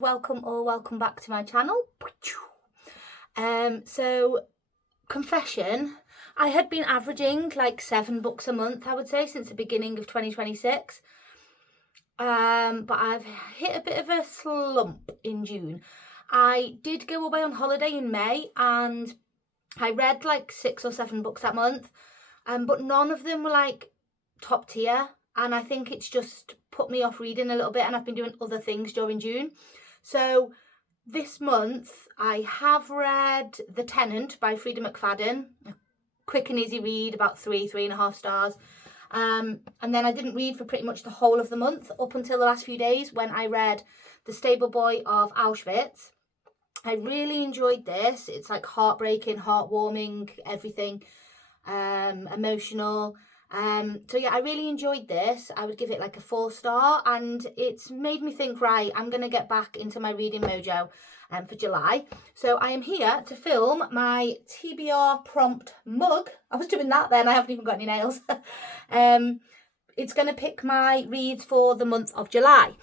Welcome or welcome back to my channel. So confession, I had been averaging like 7 books a month, I would say, since the beginning of 2026. But I've hit a bit of a slump in June. I did go away on holiday in May and I read like 6 or 7 books that month, but none of them were like top tier, and I think it's just put me off reading a little bit, and I've been doing other things during June. So this month I have read The Tenant by Freida McFadden, a quick and easy read, about 3.5 stars. And then I didn't read for pretty much the whole of the month up until the last few days when I read The Stable Boy of Auschwitz. I really enjoyed this. It's like heartbreaking, heartwarming, everything, emotional. So yeah, I really enjoyed this. I would give it like a 4 star, and it's made me think, right, I'm going to get back into my reading mojo for July. So I am here to film my TBR prompt mug. I was doing that then, I haven't even got any nails. It's going to pick my reads for the month of July.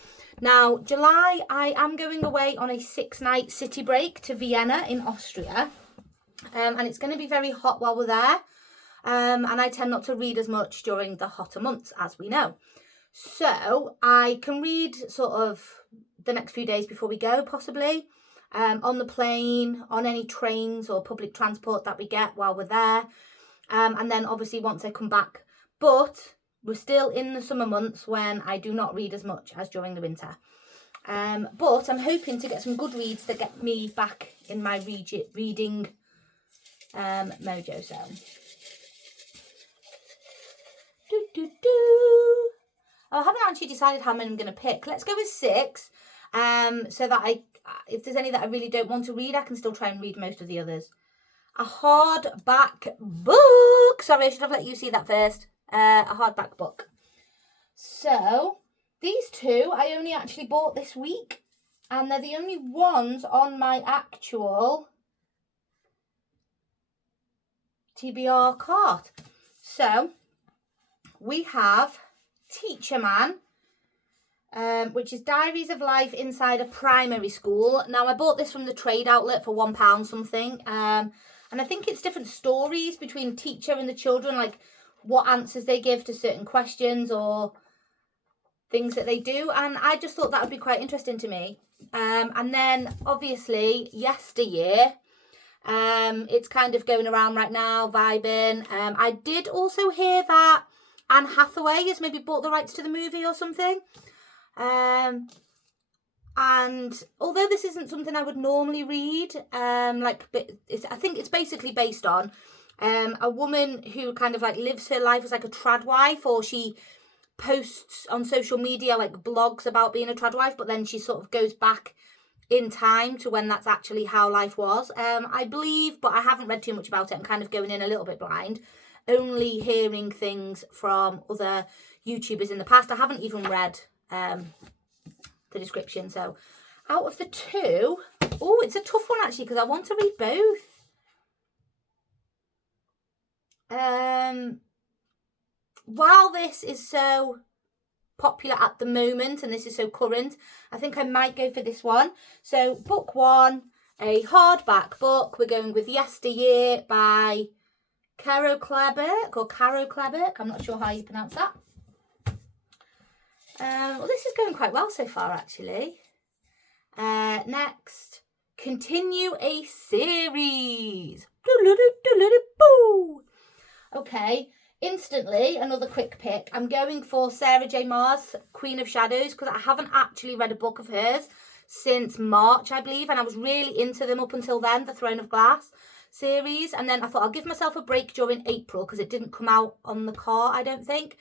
Now, July, I am going away on a 6-night city break to Vienna in Austria. And it's going to be very hot while we're there. And I tend not to read as much during the hotter months, as we know. So I can read sort of the next few days before we go, possibly, on the plane, on any trains or public transport that we get while we're there. And then obviously once I come back. But we're still in the summer months when I do not read as much as during the winter. But I'm hoping to get some good reads that get me back in my reading mojo zone. Oh, I haven't actually decided how many I'm going to pick. Let's go with 6, so that if there's any that I really don't want to read, I can still try and read most of the others. A hardback book. Sorry, I should have let you see that first. A hardback book. So these 2 I only actually bought this week, and they're the only ones on my actual TBR cart. So we have Teacher Man, which is Diaries of Life Inside a Primary School. Now, I bought this from the trade outlet for £1 something, and I think it's different stories between teacher and the children, like what answers they give to certain questions or things that they do, and I just thought that would be quite interesting to me. And then obviously Yesteryear. It's kind of going around right now, vibing. I did also hear that Anne Hathaway has maybe bought the rights to the movie or something. And although this isn't something I would normally read, I think it's basically based on a woman who kind of like lives her life as like a trad wife, or she posts on social media like blogs about being a trad wife, but then she sort of goes back in time to when that's actually how life was, I believe, but I haven't read too much about it. I'm kind of going in a little bit blind, only hearing things from other YouTubers in the past. I haven't even read the description. So out of the 2, oh, it's a tough one actually, because I want to read both. While this is so popular at the moment and this is so current, I think I might go for this one. So book 1, a hardback book, we're going with Yesteryear by Caro Kleberg. I'm not sure how you pronounce that. Well, this is going quite well so far, actually. Next, Continue a Series. Okay, instantly, another quick pick. I'm going for Sarah J. Maas, Queen of Shadows, because I haven't actually read a book of hers since March, I believe, and I was really into them up until then, the Throne of Glass series. And then I thought I'll give myself a break during April because it didn't come out on the car, I don't think.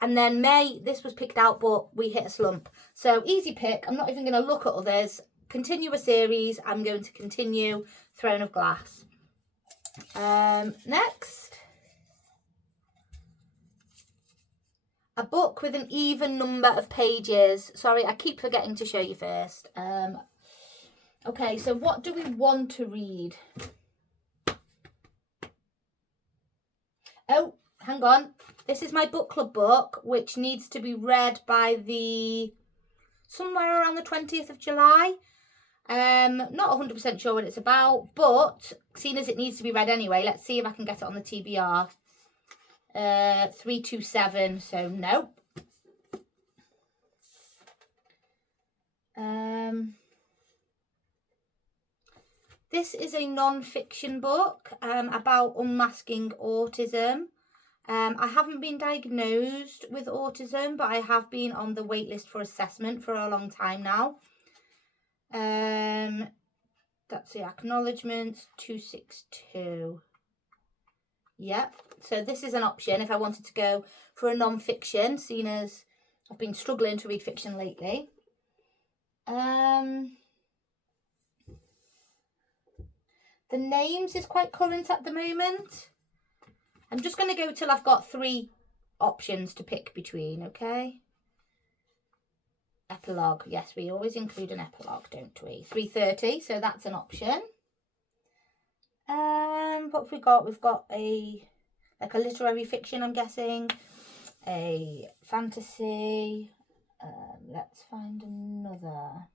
And then May, this was picked out, but we hit a slump. So easy pick. I'm not even going to look at others. Continue a series. I'm going to continue Throne of Glass. Next. A book with an even number of pages. Sorry, I keep forgetting to show you first. Okay, so what do we want to read? Oh, hang on. This is my book club book, which needs to be read by somewhere around the 20th of July. Not 100% sure what it's about, but seeing as it needs to be read anyway, let's see if I can get it on the TBR. 327, so no. This is a non-fiction book about unmasking autism. I haven't been diagnosed with autism, but I have been on the wait list for assessment for a long time now. That's the acknowledgements, 262. Yep. So this is an option if I wanted to go for a non-fiction, seeing as I've been struggling to read fiction lately. The names is quite current at the moment. I'm just going to go till I've got 3 options to pick between, okay? Epilogue. Yes, we always include an epilogue, don't we? 330, so that's an option. What have we got? We've got a literary fiction, I'm guessing. A fantasy. Let's find another.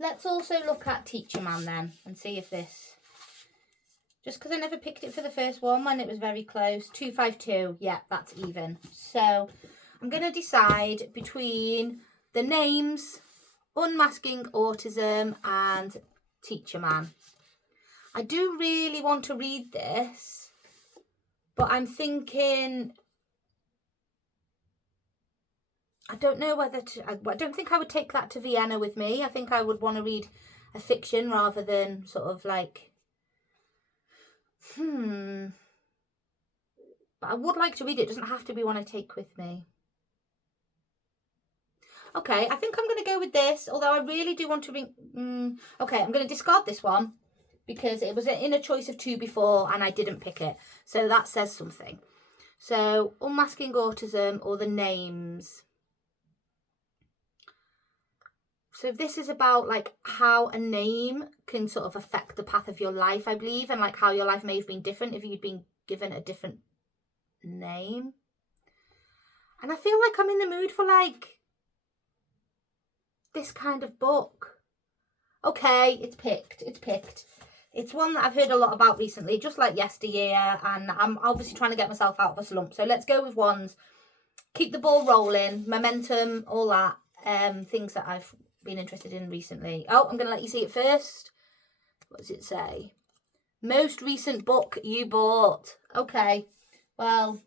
Let's also look at Teacher Man then and see if this, just because I never picked it for the first one when it was very close. 252, yeah, that's even. So I'm going to decide between the names, Unmasking Autism and Teacher Man. I do really want to read this, but I'm thinking, I don't know whether to, I don't think I would take that to Vienna with me. I think I would want to read a fiction rather than sort of like, but I would like to read it. It doesn't have to be one I take with me. Okay, I think I'm going to go with this, although I really do want to read, okay, I'm going to discard this one because it was in a choice of 2 before and I didn't pick it. So that says something. So, Unmasking Autism or the names. So this is about like how a name can sort of affect the path of your life, I believe, and like how your life may have been different if you'd been given a different name. And I feel like I'm in the mood for like this kind of book. Okay, it's picked. It's picked. It's one that I've heard a lot about recently, just like yesteryear, and I'm obviously trying to get myself out of a slump. So let's go with ones. Keep the ball rolling, momentum, all that, things that I've been interested in recently. Oh, I'm going to let you see it first. What does it say? Most recent book you bought. Okay, well,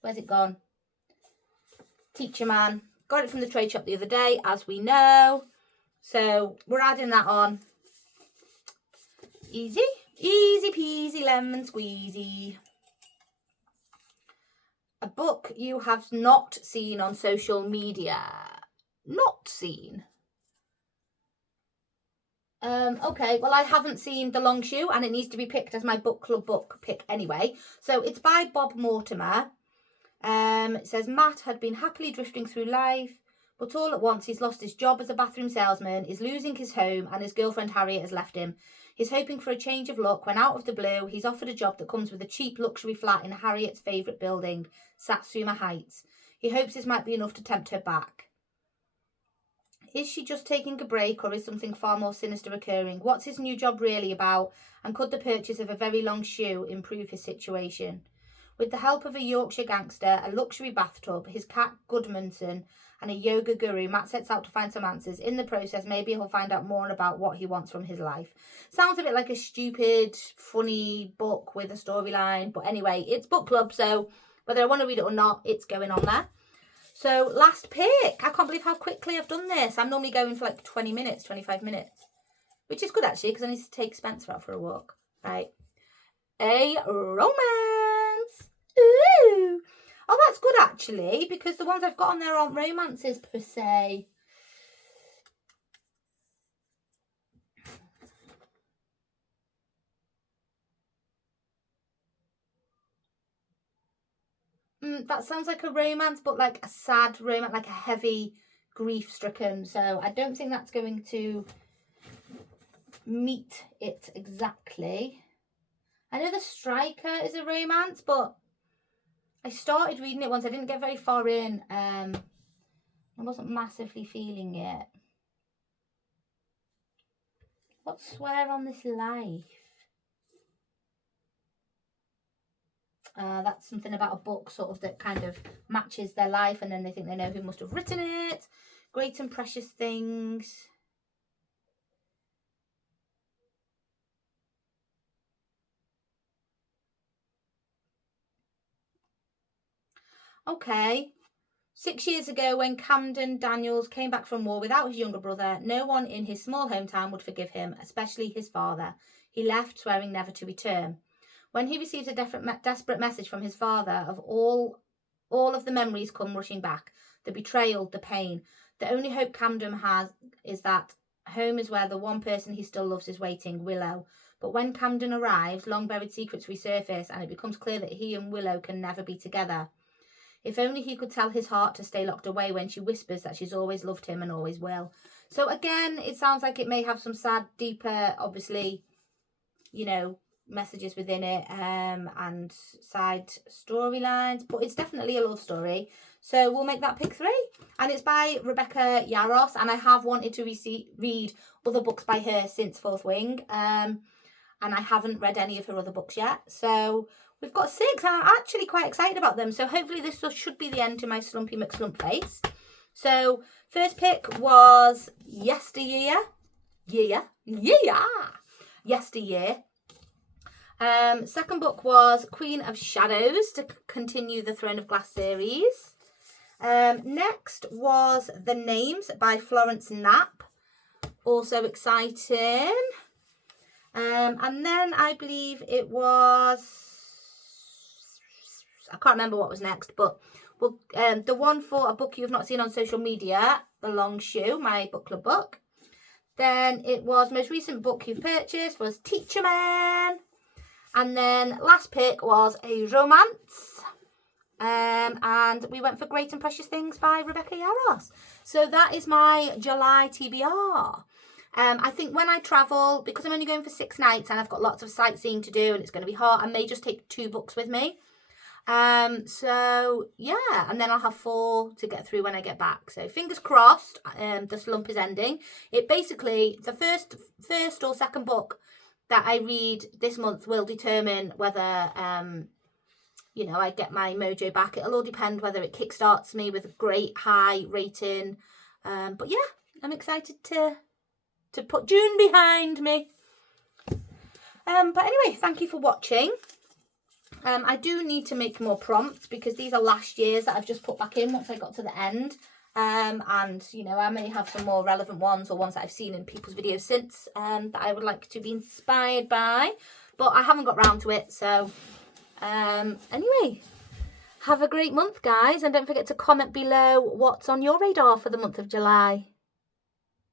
where's it gone? Teacher Man. Got it from the trade shop the other day, as we know. So we're adding that on. Easy. Easy peasy lemon squeezy. A book you have not seen on social media. Not seen. Okay, well, I haven't seen The Long Shoe and it needs to be picked as my book club book pick anyway. So it's by Bob Mortimer. It says Matt had been happily drifting through life, but all at once he's lost his job as a bathroom salesman, is losing his home, and his girlfriend Harriet has left him. He's hoping for a change of luck when out of the blue he's offered a job that comes with a cheap luxury flat in Harriet's favourite building, Satsuma Heights. He hopes this might be enough to tempt her back. Is she just taking a break or is something far more sinister occurring? What's his new job really about? And could the purchase of a very long shoe improve his situation? With the help of a Yorkshire gangster, a luxury bathtub, his cat Gudmundsen, and a yoga guru, Matt sets out to find some answers. In the process, maybe he'll find out more about what he wants from his life. Sounds a bit like a stupid, funny book with a storyline. But anyway, it's book club, so whether I want to read it or not, it's going on there. So last pick. I can't believe how quickly I've done this. I'm normally going for like 20 minutes, 25 minutes. Which is good actually, because I need to take Spencer out for a walk. Right. A romance. Ooh. Oh, that's good actually, because the ones I've got on there aren't romances per se. That sounds like a romance, but like a sad romance, like a heavy grief-stricken. So I don't think that's going to meet it exactly. I know The Striker is a romance, but I started reading it once. I didn't get very far in. I wasn't massively feeling it. What swear on this life? That's something about a book sort of that kind of matches their life, and then they think they know who must have written it. Great and Precious Things. Okay. 6 years ago, when Camden Daniels came back from war without his younger brother, no one in his small hometown would forgive him, especially his father. He left, swearing never to return. When he receives a desperate message from his father, of all of the memories come rushing back. The betrayal, the pain. The only hope Camden has is that home is where the one person he still loves is waiting, Willow. But when Camden arrives, long-buried secrets resurface, and it becomes clear that he and Willow can never be together. If only he could tell his heart to stay locked away when she whispers that she's always loved him and always will. So again, it sounds like it may have some sad, deeper, obviously, you know, messages within it, and side storylines, but it's definitely a love story. So we'll make that pick 3, and it's by Rebecca Yarros, and I have wanted to read other books by her since Fourth Wing, and I haven't read any of her other books yet. So we've got 6, and I'm actually quite excited about them. So hopefully this should be the end to my Slumpy McSlump face. So first pick was Yesteryear. Yesteryear. Second book was Queen of Shadows, to continue the Throne of Glass series. Next was The Names by Florence Knapp. Also exciting. And then I believe it was, I can't remember what was next, but the one for A Book You've Not Seen on Social Media, The Long Shoe, my book club book. Then it was most recent book you've purchased was Teacher Man. And then last pick was a romance. And we went for Great and Precious Things by Rebecca Yarros. So that is my July TBR. I think when I travel, because I'm only going for 6 nights and I've got lots of sightseeing to do and it's going to be hot, I may just take 2 books with me. So yeah, and then I'll have 4 to get through when I get back. So fingers crossed, the slump is ending. It basically, the first or second book that I read this month will determine whether, you know, I get my mojo back. It'll all depend whether it kickstarts me with a great high rating. But yeah, I'm excited to put June behind me. But anyway, thank you for watching. I do need to make more prompts because these are last year's that I've just put back in once I got to the end. And, you know, I may have some more relevant ones or ones that I've seen in people's videos since that I would like to be inspired by. But I haven't got round to it. So, anyway, have a great month, guys. And don't forget to comment below what's on your radar for the month of July.